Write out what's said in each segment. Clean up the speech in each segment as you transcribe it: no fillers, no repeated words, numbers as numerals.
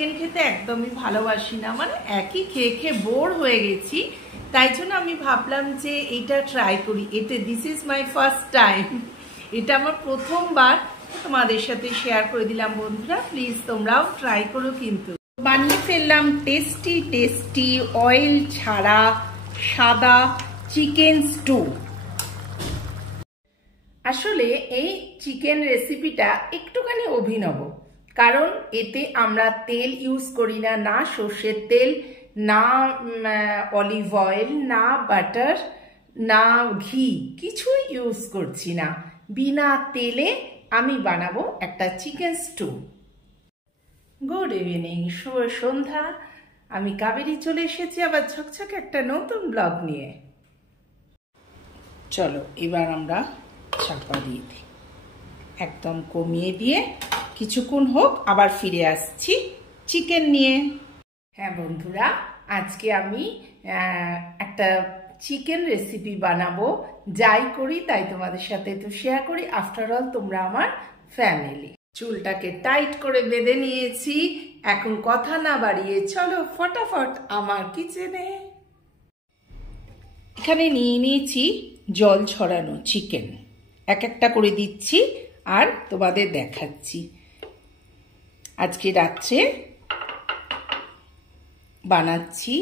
Chicken খেতে একদমই ভালোবাসি না, মানে একই খেয়ে খেয়ে বোর হয়ে গেছি। তাই জন্য আমি ভাবলাম যে এটা ট্রাই করি। This is my first time, এটা আমার প্রথমবার, তোমাদের সাথে শেয়ার করে দিলাম। বন্ধুরা প্লিজ তোমরাও ট্রাই করো। কিন্তু বানিয়ে ফেললাম টেস্টি টেস্টি অয়েল ছাড়া সাদা চিকেন স্টু। আসলে এই চিকেন রেসিপিটা একটুখানি অভিনব, কারণ এতে আমরা তেল ইউজ করি না, না সর্ষের তেল, না অলিভ অয়েল, না বাটার, না ঘি, কিছুই ইউজ করছি না। বিনা তেলে আমি বানাবো একটা চিকেন স্টু। গুড ইভিনিং, শুভ সন্ধ্যা। আমি কাবেরী চলে এসেছি আবার ঝকঝকে একটা নতুন ব্লগ নিয়ে। চলো এবার আমরা চাপা দিয়ে দিই, একদম কমিয়ে দিয়ে কিছুক্ষণ হোক, আবার ফিরে আসছি চিকেন নিয়ে। হ্যাঁ বন্ধুরা, আজকে আমি একটা চিকেন রেসিপি বানাবো। যাই করি তাই তোমাদের সাথে তো শেয়ার করি। আফটার অল তোমরা আমার ফ্যামিলি। চুলটাকে টাইট করে বেঁধে নিয়েছি, এখন কথা না বাড়িয়ে চলো ফটাফট আমার কিচেনে। এখানে নিয়ে নিয়েছি জল ছড়ানো চিকেন, এক একটা করে দিচ্ছি আর তোমাদের দেখাচ্ছি। আজকে রাত্রে বানাচ্ছি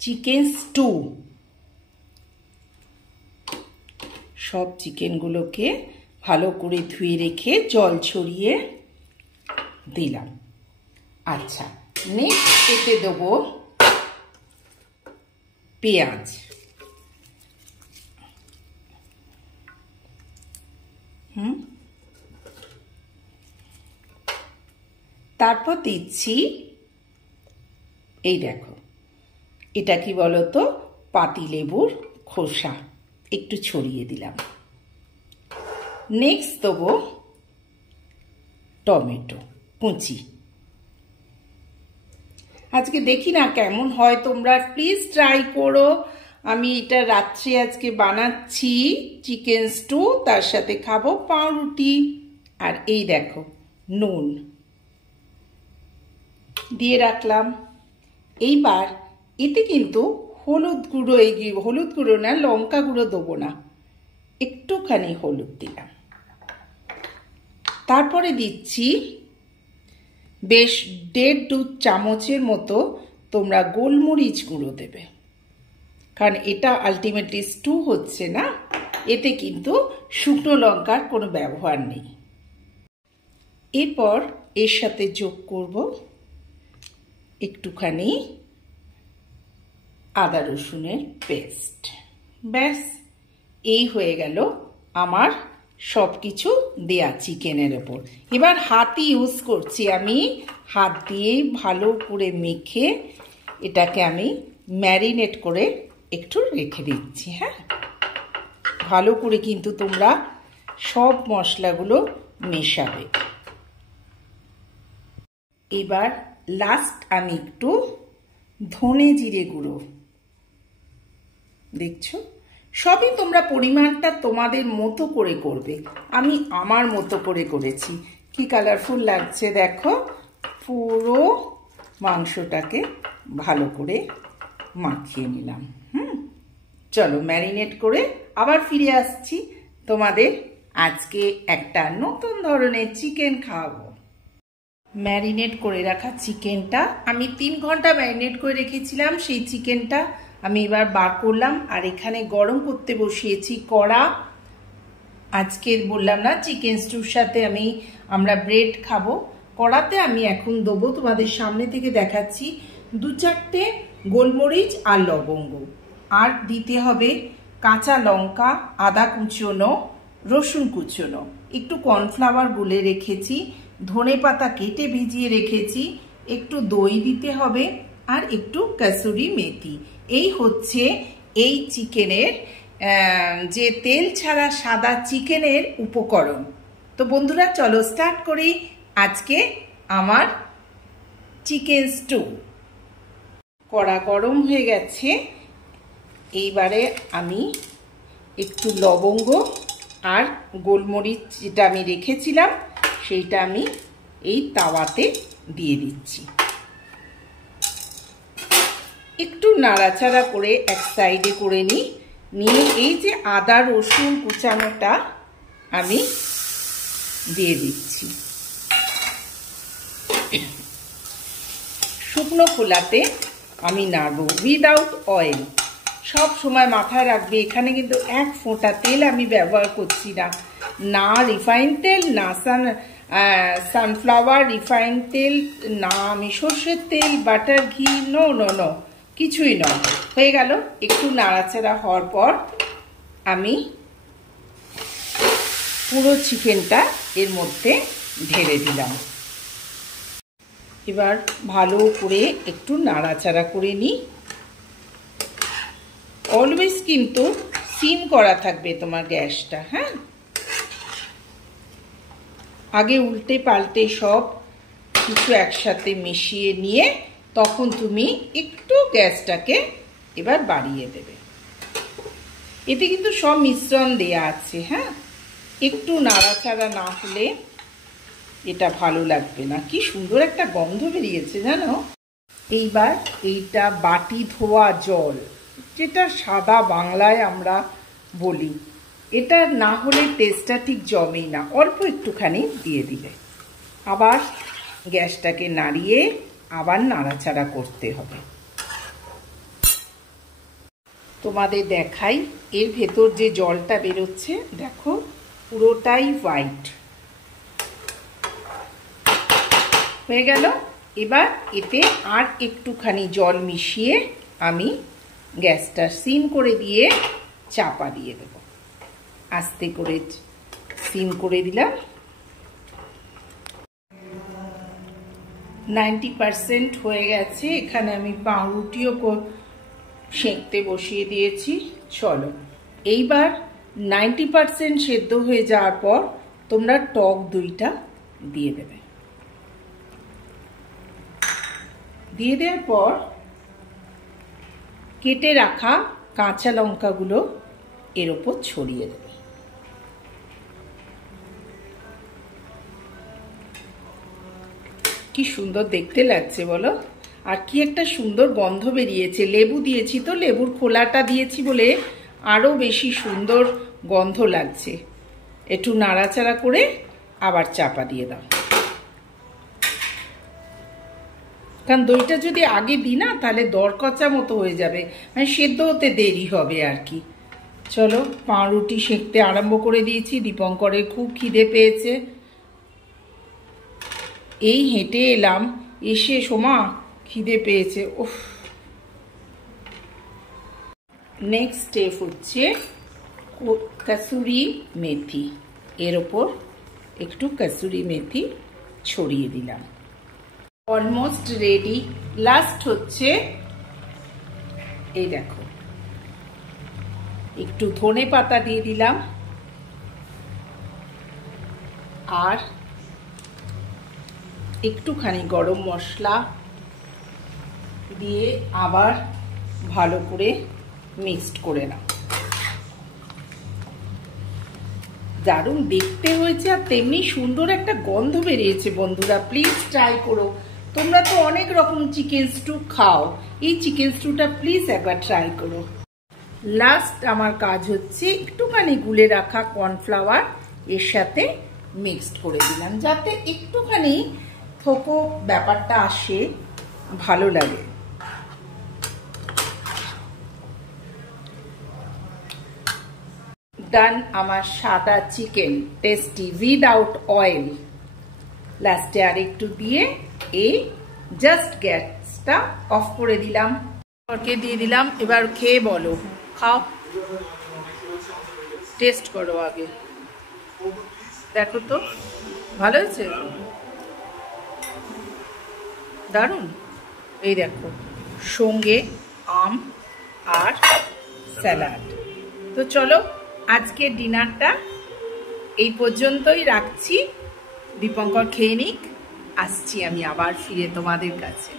চিকেন স্টু। সব চিকেনগুলোকে ভালো করে ধুয়ে রেখে জল ছড়িয়ে দিলাম। আচ্ছা, নেক্সট এতে দেবো পেঁয়াজ, তারপর দিচ্ছি এই দেখো, এটা কি বলতো, পাতিলেবুর খোসা একটু ছড়িয়ে দিলাম। নেক্সট দেবো টমেটো কুচি। আজকে দেখি না কেমন হয়, তোমরা প্লিজ ট্রাই করো। আমি এটা রাত্রে আজকে বানাচ্ছি চিকেন স্টু, তার সাথে খাবো পাউরুটি। আর এই দেখো নুন দিয়ে রাখলাম। এইবার এতে কিন্তু হলুদ গুঁড়ো না, লঙ্কা গুঁড়ো দেবো না, একটুখানি হলুদ দিলাম। তারপরে দিচ্ছি বেশ 1.5 চামচের মতো তোমরা গোলমরিচ গুঁড়ো দেবে, কারণ এটা আলটিমেটলি স্টু হচ্ছে না, এতে কিন্তু শুকনো লঙ্কার কোনো ব্যবহার নেই। এরপর এর সাথে যোগ করব একটুখানি আদা রসুনের পেস্ট। ব্যাস, এই হয়ে গেল আমার সব কিছু দেয়া চিকেনের ওপর। এবার হাতই ইউজ করছি, আমি হাত দিয়ে ভালো করে মেখে এটাকে আমি ম্যারিনেট করে একটু রেখে দিচ্ছি। হ্যাঁ, ভালো করে কিন্তু তোমরা সব মশলাগুলো মেশাবে। এবার লাস্ট আমি একটু ধনে জিরে গুঁড়ো, দেখছো সবই তোমরা পরিমাণটা তোমাদের মতো করে করবে, আমি আমার মতো করে করেছি। কি কালারফুল লাগছে দেখো। পুরো মাংসটাকে ভালো করে মাখিয়ে নিলাম। চলো ম্যারিনেট করে আবার ফিরে আসছি তোমাদের। আজকে একটা নতুন ধরনের চিকেন খাওয়াবো। ম্যারিনেট করে রাখা চিকেনটা আমি 3 ঘন্টা ম্যারিনেট করে রেখেছিলাম, সেই চিকেনটা আমি এবার বার করলাম। আর এখানে গরম করতে বসিয়েছি কড়া। আজকে বললাম না চিকেন স্টুর সাথে আমরা ব্রেড খাবো। কড়াতে আমি এখন দেবো, তোমাদের সামনে থেকে দেখাচ্ছি, 2-4টে গোলমরিচ আর লবঙ্গ, আর দিতে হবে কাঁচা লঙ্কা, আদা কুচনো, রসুন কুচনো, একটু কর্নফ্লাওয়ার গুলে রেখেছি, ধনে পাতা কেটে ভিজিয়ে রেখেছি, একটু দই দিতে হবে, আর একটু কাসুরি মেথি। এই হচ্ছে এই চিকেনের যে তেল ছাড়া সাদা চিকেনের উপকরণ। তো বন্ধুরা চলো স্টার্ট করি আজকে আমার চিকেন স্টু। কড়া গরম হয়ে গেছে, এইবারে আমি একটু লবঙ্গ আর গোলমরিচ যেটা আমি রেখেছিলাম সেইটা আমি এই তাওয়াতে দিয়ে দিচ্ছি। একটু নাড়াচাড়া করে এক সাইডে করে নিয়ে এই যে আদা রসুন কুচানোটা আমি দিয়ে দিচ্ছি। শুকনো খোলাতে আমি নাড়বো, উইদাউট অয়েল। সব সময় মাথায় রাখবে এখানে কিন্তু এক ফোঁটা তেল আমি ব্যবহার করছি না, না রিফাইন তেল, না সানফ্লাওয়ার রিফাইন তেল, না আমি সর্ষের তেল, বাটার, ঘি, নো নো নো, কিছুই নয়। হয়ে গেল। একটু নাড়াচাড়া হওয়ার পর আমি পুরো চিকেনটা এর মধ্যে ঢেলে দিলাম। এবার ভালো করে একটু নাড়াচাড়া করে নিই। অলওয়েজ কিন্তু সিম করা থাকবে তোমার গ্যাসটা, হ্যাঁ। আগে উল্টে পাল্টে সব কিছু একসাথে মিশিয়ে নিয়ে তখন তুমি একটু গ্যাসটাকে এবার বাড়িয়ে দেবে। এতে কিন্তু সব মিশ্রণ দেয়া আছে, হ্যাঁ। একটু নাড়াচাড়া না হলে এটা ভালো লাগবে না। কি সুন্দর একটা গন্ধ বেরিয়েছে জানো। এইবার এইটা বাটি ধোয়া জল, যেটা সাদা বাংলায় আমরা বলি, এটা না হলে টেস্টটা ঠিক জমেই না। অল্প একটুখানি দিয়ে দিলে আবার গ্যাসটাকে নাড়িয়ে আবার নাড়াচাড়া করতে হবে। তোমাদের দেখাই, এর ভেতর যে জলটা বেরোচ্ছে দেখো, পুরোটাই হোয়াইট হয়ে গেল। এবার এতে আর একটুখানি জল মিশিয়ে আমি গ্যাসটা সিম করে দিয়ে চাপা দিয়ে দেব। আস্তে করে সিম করে দিলাম। 90% হয়ে গেছে। এখানে আমি পাউরুটিও সেঁকতে বসিয়ে দিয়েছি। চলো এইবার 90% সেদ্ধ হয়ে যাওয়ার পর তোমরা টক দইটা দিয়ে দেবে। দিয়ে দেওয়ার পর কেটে রাখা কাঁচা লঙ্কাগুলো এর ওপর ছড়িয়ে দেবে। কি সুন্দর দেখতে লাগছে বলো, আর কি একটা সুন্দর গন্ধ বেরিয়েছে। লেবু দিয়েছি তো, লেবুর খোলাটা দিয়েছি বলে আরো বেশি সুন্দর গন্ধ লাগছে। একটু নাড়াচাড়া করে আবার চাপা দিয়ে দাও, কারণ দইটা যদি আগে দিই না তাহলে দরকচা মতো হয়ে যাবে, মানে সেদ্ধ হতে দেরি হবে আর কি। চলো পাউরুটি সেঁকতে আরম্ভ করে দিয়েছি। দীপঙ্করের খুব খিদে পেয়েছে। এই হেঁটে এলাম, এসে সোমা খিদে পেয়েছে। উফ। নেক্সট স্টেপ হচ্ছে কসুরি মেথি। এর ওপর একটু কসুরি মেথি ছড়িয়ে দিলাম। Almost ready. লাস্ট হচ্ছে এই দেখো, একটু ধনে পাতা দিয়ে দিলাম আর একটুখানি গরম মশলা দিয়ে আবার ভালো করে মিক্সড করে নাও। দারুণ দেখতে হয়েছে আর তেমনি সুন্দর একটা গন্ধ বেরিয়েছে। বন্ধুরা প্লিজ ট্রাই করো। তোমরা তো অনেক রকম চিকেন স্টু খাও, এই চিকেন স্টুটা প্লিজ একবার ট্রাই করো। লাস্ট আমার কাজ হচ্ছে একটুখানি গুলে রাখা কর্নফ্লাওয়ার এর সাথে মিক্সড করে দিলাম, যাতে একটুখানি থোপো ব্যাপারটা আসে, ভালো লাগে। ডান আমার সাদা চিকেন, টেস্টি উইদাউট অয়েল। লাস্টে আর একটু দিয়ে এই জাস্ট গ্যাসটা অফ করে দিলাম, ওকে দিয়ে দিলাম। এবার খেয়ে বলো, খাও, টেস্ট করো আগে, দেখো তো ভালো হয়েছে, দারুণ। এই দেখো সঙ্গে আম আর স্যালাড। তো চলো আজকে ডিনারটা এই পর্যন্তই রাখছি। দীপঙ্কর খেয়ে নিক, আসছি আমি আবার ফিরে তোমাদের কাছে।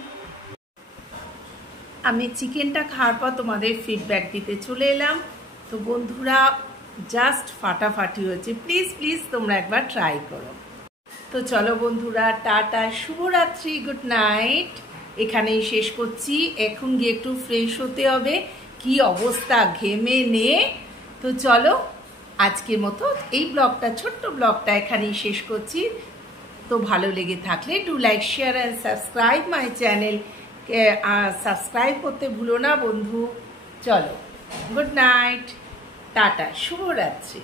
আমি চিকেনটা খাওয়ার পর তোমাদের ফিডব্যাক দিতে চলে এলাম। তো বন্ধুরা জাস্ট ফাটাফাটি হয়েছে। প্লিজ প্লিজ তোমরা একবার ট্রাই করো। তো চলো বন্ধুরা, টাটা, শুভরাত্রি, গুড নাইট। এখানেই শেষ করছি। এখন গিয়ে একটু ফ্রেশ হতে হবে, কি অবস্থা ঘেমে নে। তো চলো আজকের মতো এই ব্লগটা, ছোট্ট ব্লগটা এখানেই শেষ করছি। তো ভালো লেগে থাকলে do like share and subscribe my channel. Subscribe করতে ভুলো না বন্ধু। চলো, গুড নাইট, টাটা, শুভরাত্রি।